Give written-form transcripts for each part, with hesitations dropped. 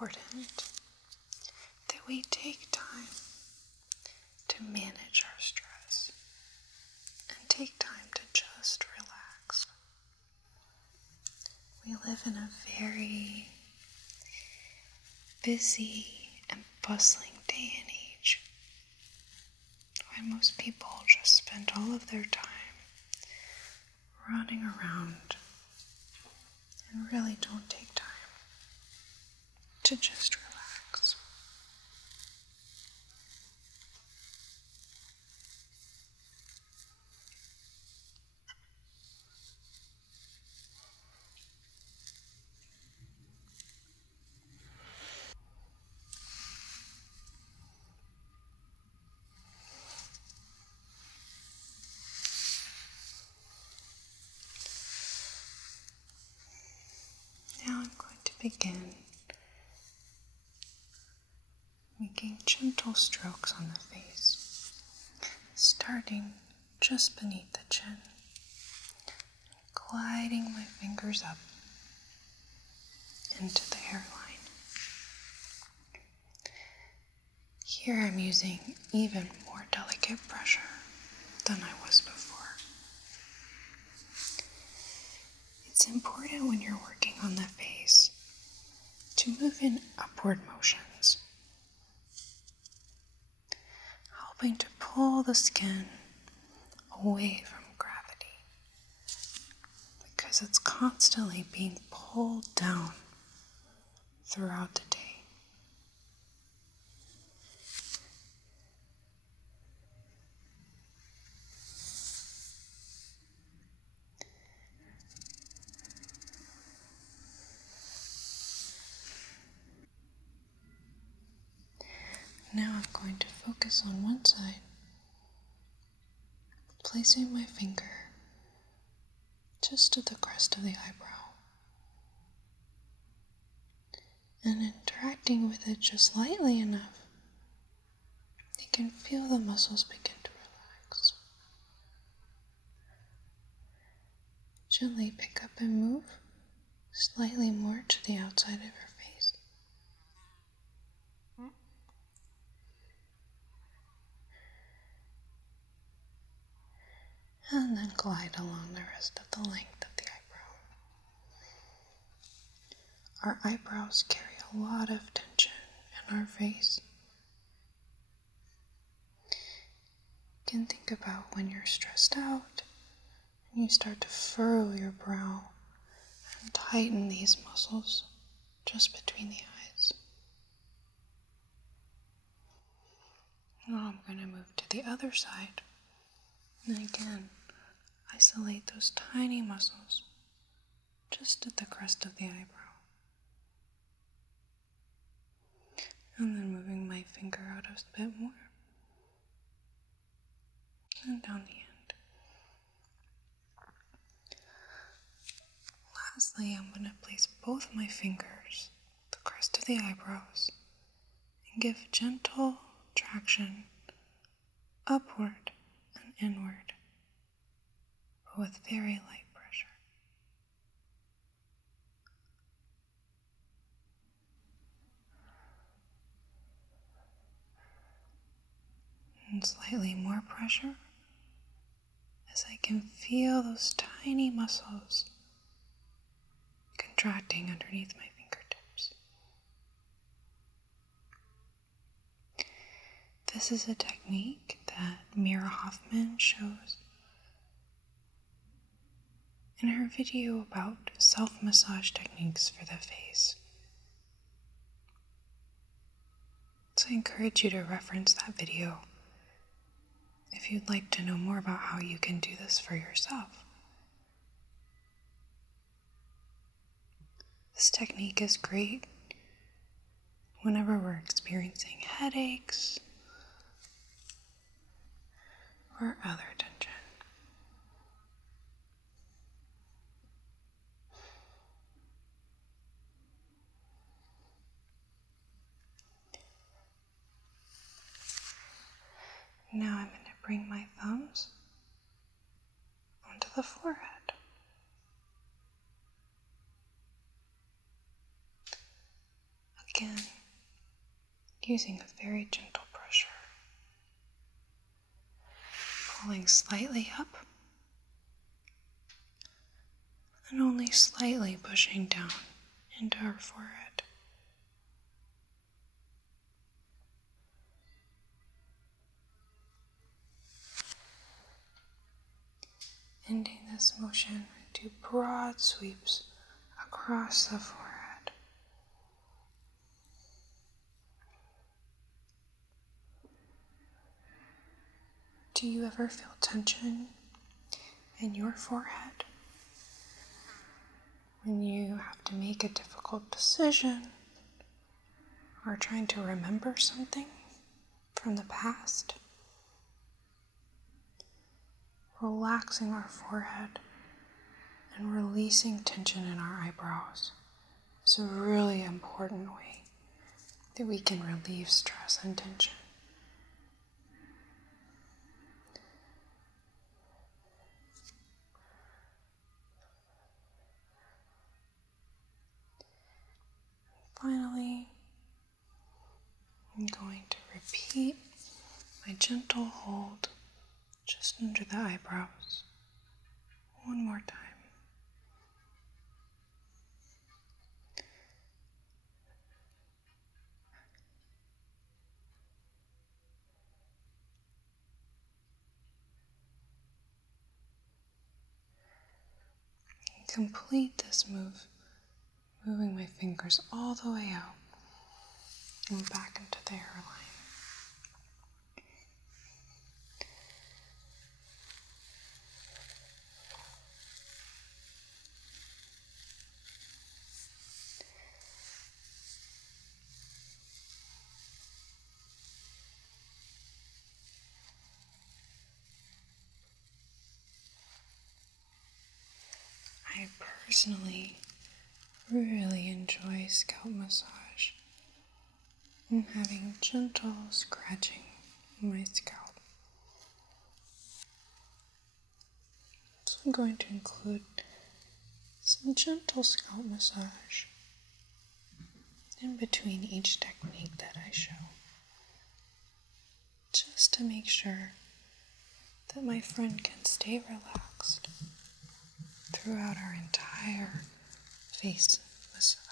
important that we take time to manage our stress and take time to just relax. We live in a very busy and bustling day and age when most people just spend all of their time running around and really don't take time to just relax. Now I'm going to begin making gentle strokes on the face, starting just beneath the chin, gliding my fingers up into the hairline. Here I'm using even more delicate pressure than I was before. It's important when you're working on the face to move in upward motions, helping to pull the skin away from gravity, because it's constantly being pulled down throughout the day. Now I'm going to focus on one side, placing my finger just at the crest of the eyebrow and interacting with it just lightly enough you can feel the muscles begin to relax. Gently pick up and move slightly more to the outside of your face. And then glide along the rest of the length of the eyebrow. Our eyebrows carry a lot of tension in our face. You can think about when you're stressed out and you start to furrow your brow and tighten these muscles just between the eyes. Now I'm going to move to the other side. And again, isolate those tiny muscles just at the crest of the eyebrow. And then moving my finger out a bit more. And down the end. Lastly, I'm going to place both my fingers at the crest of the eyebrows and give gentle traction upward and inward, but with very light pressure. And slightly more pressure as I can feel those tiny muscles contracting underneath my fingertips. This is a technique that Mira Hoffman shows in her video about self-massage techniques for the face. So I encourage you to reference that video if you'd like to know more about how you can do this for yourself. This technique is great whenever we're experiencing headaches or other tension. Now I'm going to bring my thumbs onto the forehead. Again, using a very gentle pressure. Pulling slightly up and only slightly pushing down into our forehead. Ending this motion, do broad sweeps across the forehead. Do you ever feel tension in your forehead when you have to make a difficult decision or trying to remember something from the past? Relaxing our forehead and releasing tension in our eyebrows is a really important way that we can relieve stress and tension. Finally, I'm going to repeat my gentle hold just under the eyebrows one more time. Complete this move, moving my fingers all the way out and back into the hairline. I personally really enjoy scalp massage and having gentle scratching on my scalp. So I'm going to include some gentle scalp massage in between each technique that I show, just to make sure that my friend can stay relaxed throughout our entire face massage.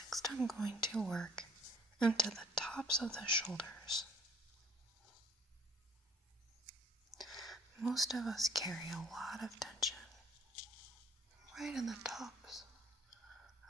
Next, I'm going to work into the tops of the shoulders. Most of us carry a lot of tension right in the tops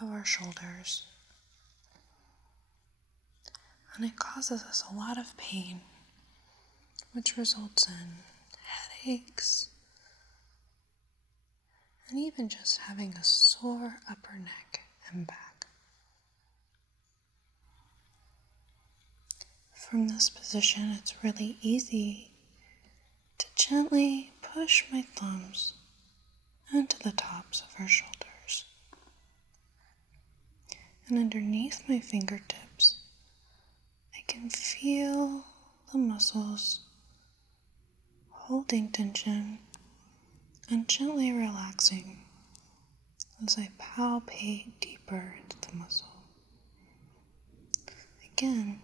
of our shoulders, and it causes us a lot of pain, which results in headaches and even just having a sore upper neck and back. From this position, it's really easy to gently push my thumbs into the tops of our shoulders. And underneath my fingertips, I can feel the muscles holding tension and gently relaxing as I palpate deeper into the muscle. Again,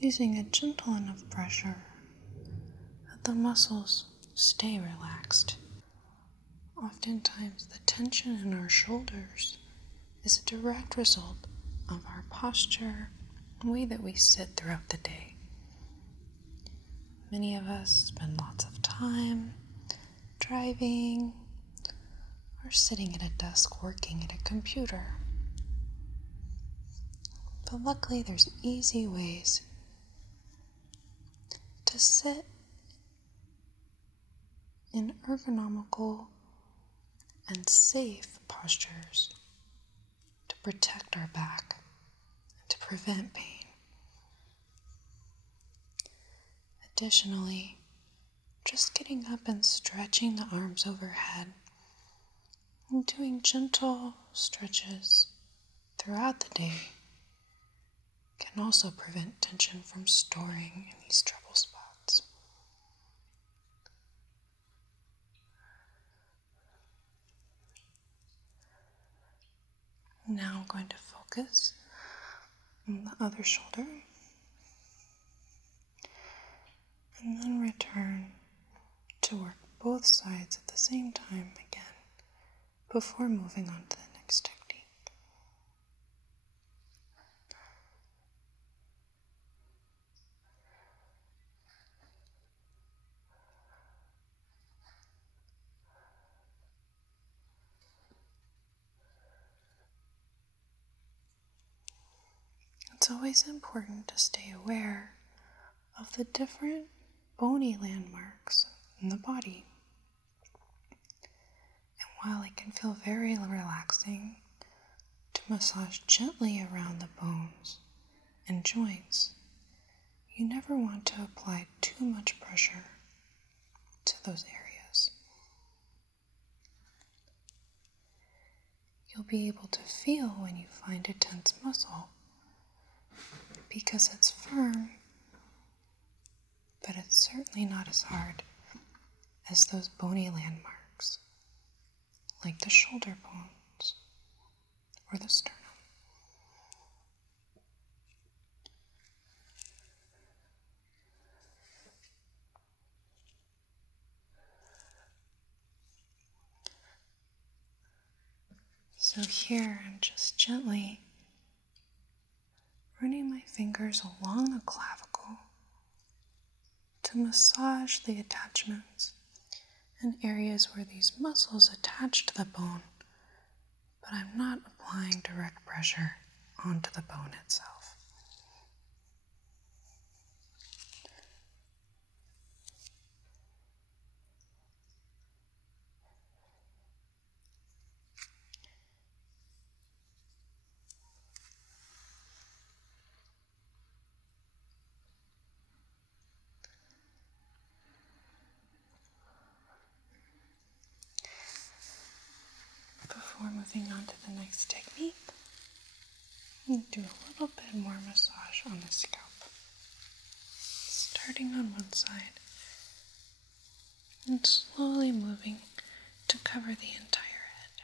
using a gentle enough pressure that the muscles stay relaxed. Oftentimes, the tension in our shoulders is a direct result of our posture and the way that we sit throughout the day. Many of us spend lots of time driving or sitting at a desk working at a computer. But luckily, there's easy ways to sit in ergonomical and safe postures to protect our back and to prevent pain. Additionally, just getting up and stretching the arms overhead and doing gentle stretches throughout the day can also prevent tension from storing in these trouble spots. Now I'm going to focus on the other shoulder and then return to work both sides at the same time again before moving on to the next technique. It's always important to stay aware of the different bony landmarks in the body. And while it can feel very relaxing to massage gently around the bones and joints, you never want to apply too much pressure to those areas. You'll be able to feel when you find a tense muscle because it's firm, but it's certainly not as hard as those bony landmarks, like the shoulder bones or the sternum. So here I'm just gently running my fingers along the clavicle to massage the attachments and areas where these muscles attach to the bone, but I'm not applying direct pressure onto the bone itself. Before moving on to the next technique, I'm going to do a little bit more massage on the scalp. Starting on one side and slowly moving to cover the entire head.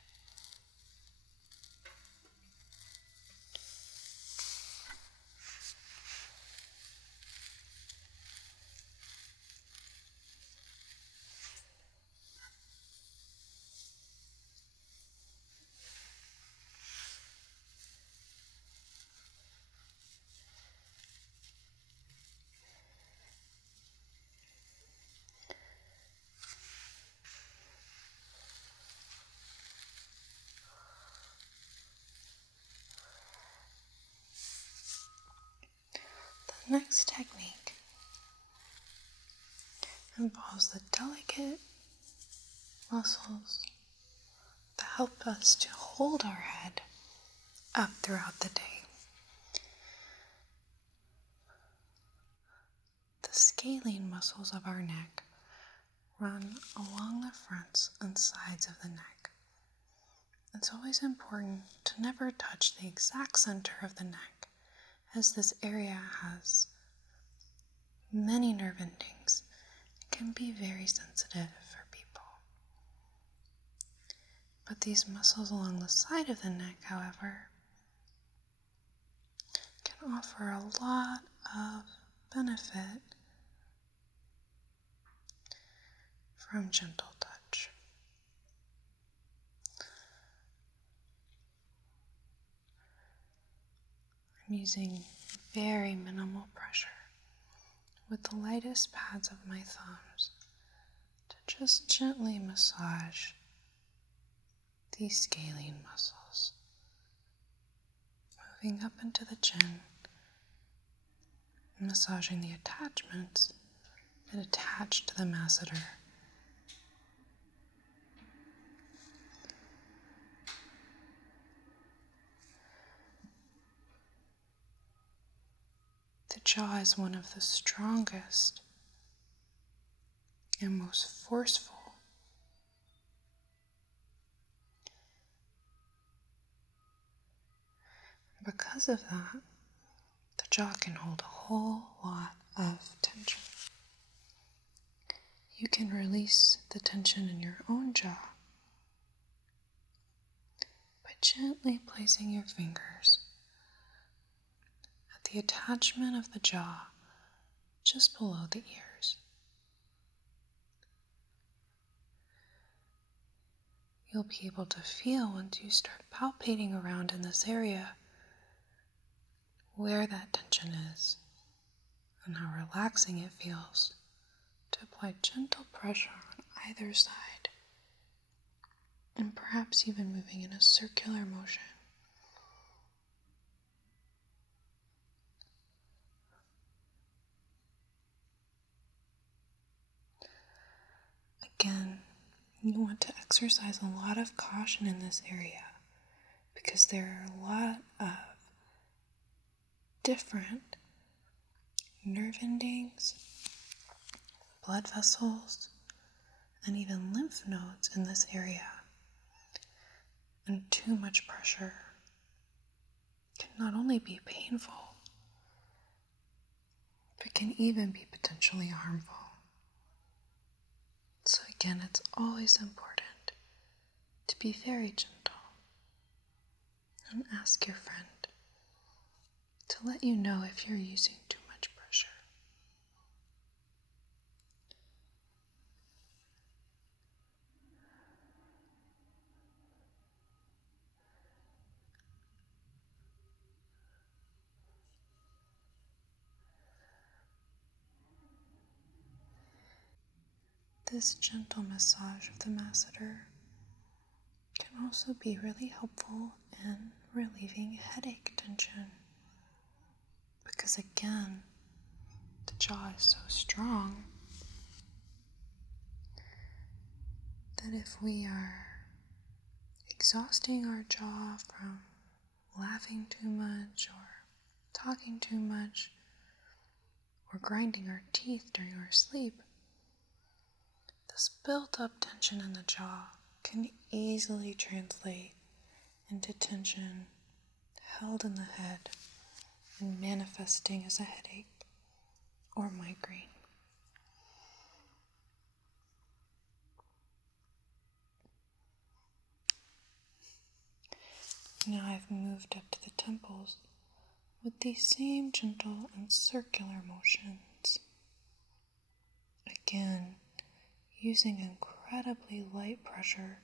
The next technique involves the delicate muscles that help us to hold our head up throughout the day. The scalene muscles of our neck run along the fronts and sides of the neck. It's always important to never touch the exact center of the neck, as this area has many nerve endings. It can be very sensitive for people. But these muscles along the side of the neck, however, can offer a lot of benefit from gentle touch. I'm using very minimal pressure with the lightest pads of my thumbs to just gently massage these scalene muscles, moving up into the chin, massaging the attachments that attach to the masseter. jaw is one of the strongest and most forceful. Because of that, the jaw can hold a whole lot of tension. You can release the tension in your own jaw by gently placing your fingers at the attachment of the jaw just below the ears. You'll be able to feel once you start palpating around in this area where that tension is and how relaxing it feels to apply gentle pressure on either side and perhaps even moving in a circular motion. Again, you want to exercise a lot of caution in this area because there are a lot of different nerve endings, blood vessels, and even lymph nodes in this area. And too much pressure can not only be painful, but can even be potentially harmful. So again, it's always important to be very gentle and ask your friend to let you know if you're using too much pressure. This gentle massage of the masseter can also be really helpful in relieving headache tension. Because again, the jaw is so strong that if we are exhausting our jaw from laughing too much or talking too much or grinding our teeth during our sleep, this built-up tension in the jaw can easily translate into tension held in the head and manifesting as a headache or migraine. Now I've moved up to the temples with these same gentle and circular motions. Again, using incredibly light pressure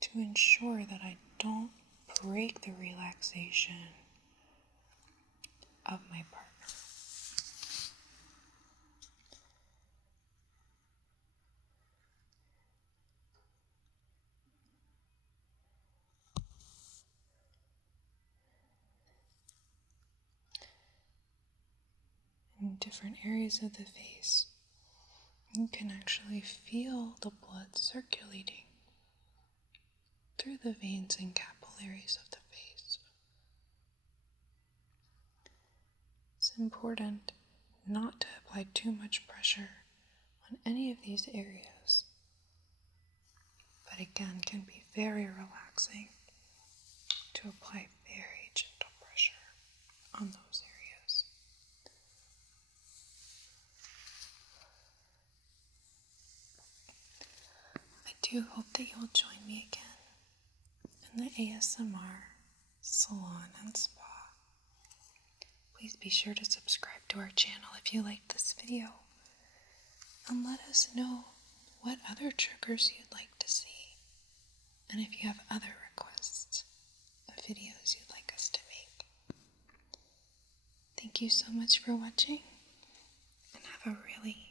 to ensure that I don't break the relaxation of my partner. In different areas of the face, you can actually feel the blood circulating through the veins and capillaries of the face. It's important not to apply too much pressure on any of these areas, but again can be very relaxing to apply very gentle pressure on those areas. I do hope that you'll join me again in the ASMR salon and spa. Please be sure to subscribe to our channel if you liked this video, and let us know what other triggers you'd like to see, and if you have other requests of videos you'd like us to make. Thank you so much for watching, and have a really